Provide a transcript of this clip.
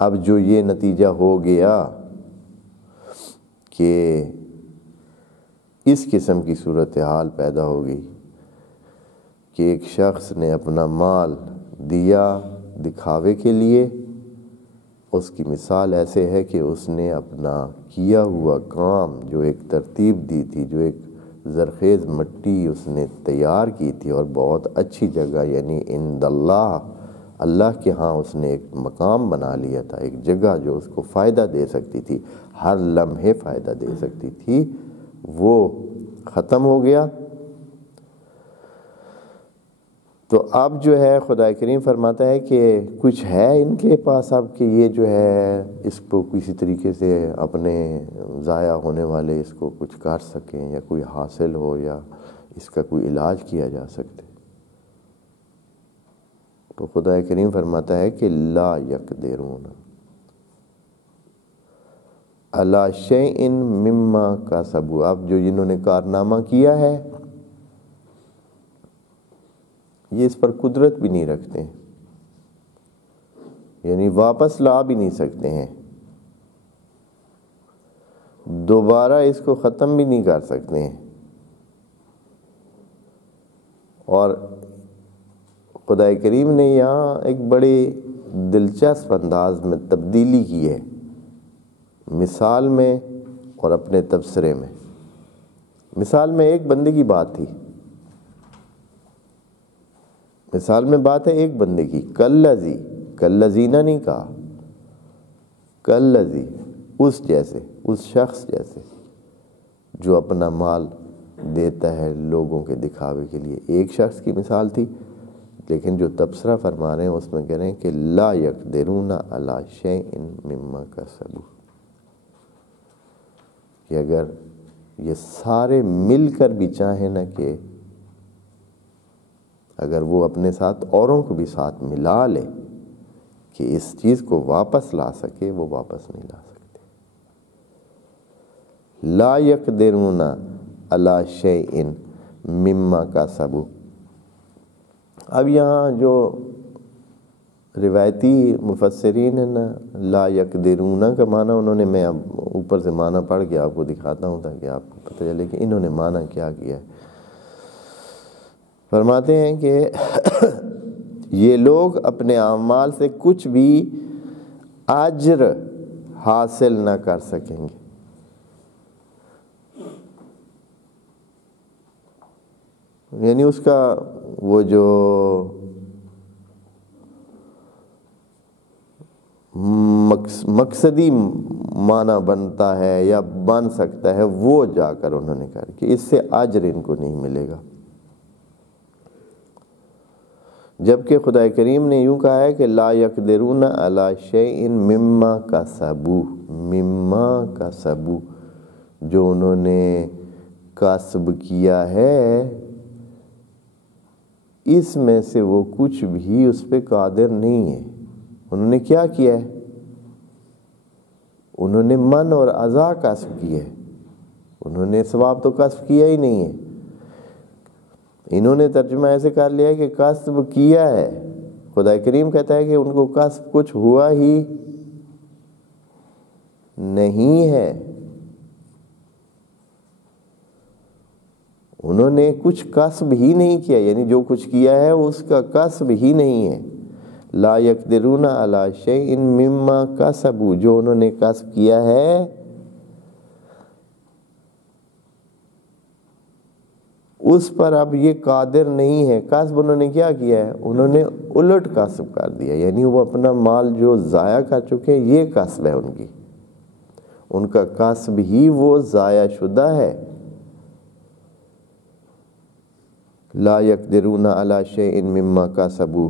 اب جو یہ نتیجہ ہو گیا کہ اس قسم کی صورتحال پیدا ہو گئی کہ ایک شخص نے اپنا مال دیا دکھاوے کے لیے، اس کی مثال ایسے ہے کہ اس نے اپنا کیا ہوا کام جو ایک ترتیب دی تھی، جو ایک زرخیز مٹی اس نے تیار کی تھی اور بہت اچھی جگہ یعنی عند اللہ کے ہاں اس نے ایک مقام بنا لیا تھا، ایک جگہ جو اس کو فائدہ دے سکتی تھی، ہر لمحے فائدہ دے سکتی تھی، وہ ختم ہو گیا۔ تو اب جو ہے خدا کریم فرماتا ہے کہ کچھ ہے ان کے پاس اب کہ یہ جو ہے اس کو کسی طریقے سے اپنے ضائع ہونے والے اس کو کچھ کر سکیں یا کوئی حاصل ہو یا اس کا کوئی علاج کیا جا سکتے۔ تو خدا کریم فرماتا ہے کہ لا یقدرون علی شیء مما کسبوا، اب جو جنہوں نے کارنامہ کیا ہے یہ اس پر قدرت بھی نہیں رکھتے ہیں، یعنی واپس لا بھی نہیں سکتے ہیں، دوبارہ اس کو ختم بھی نہیں کر سکتے ہیں۔ اور خدا کریم نے یہاں ایک بڑے دلچسپ انداز میں تبدیلی کی ہے مثال میں اور اپنے تبصرے میں۔ مثال میں ایک بندے کی بات تھی، مثال میں بات ہے ایک بندے کی، کالذین نہیں کہا، کالذی، اس جیسے، اس شخص جیسے جو اپنا مال دیتا ہے لوگوں کے دکھاوے کے لیے، ایک شخص کی مثال تھی۔ لیکن جو تبصرہ فرما رہے ہیں اس میں کہہ رہے ہیں کہ لا یقدرون علی شیء مما کسبوا، کہ اگر یہ سارے مل کر بھی چاہیں نا کہ اگر وہ اپنے ساتھ اوروں کو بھی ساتھ ملا لے کہ اس چیز کو واپس لا سکے، وہ واپس نہیں لا سکتے۔ لا یقدرون علی شیء مما کسبوا۔ اب یہاں جو روایتی مفسرین ہیں نا، لا یقدرون کا معنی انہوں نے، میں اب اوپر سے معنی پڑھ کے آپ کو دکھاتا ہوں تاکہ آپ کو پتہ چلے کہ انہوں نے معنی کیا کیا ہے۔ فرماتے ہیں کہ یہ لوگ اپنے اعمال سے کچھ بھی اجر حاصل نہ کر سکیں گے۔ یعنی اس کا وہ جو مقصدی معنی بنتا ہے یا بن سکتا ہے وہ جا کر انہوں نے کہا کہ اس سے اجر ان کو نہیں ملے گا، جبکہ خدا کریم نے یوں کہا ہے کہ لا یقدرون علی شیء مما کسبوا، مما کسبوا، جو انہوں نے کسب کیا ہے اس میں سے وہ کچھ بھی اس پہ قادر نہیں ہے۔ انہوں نے کیا کیا ہے؟ انہوں نے من اور اذا کسب کیا ہے، انہوں نے ثواب تو کسب کیا ہی نہیں ہے۔ انہوں نے ترجمہ ایسے کر لیا ہے کہ کسب کیا ہے، خدا کریم کہتا ہے کہ ان کو کسب کچھ ہوا ہی نہیں ہے، انہوں نے کچھ کسب ہی نہیں کیا، یعنی جو کچھ کیا ہے اس کا کسب ہی نہیں ہے۔ لا یقدرون علی شیء مما کسبوا، جو انہوں نے کسب کیا ہے اس پر اب یہ قادر نہیں ہے۔ کسب انہوں نے کیا کیا ہے؟ انہوں نے الٹ کسب کر دیا، یعنی وہ اپنا مال جو ضائع کر چکے ہیں، یہ کسب ہے ان کی، ان کا کسب ہی وہ ضائع شدہ ہے۔ لا یقدرون علی شیء مما کسبوا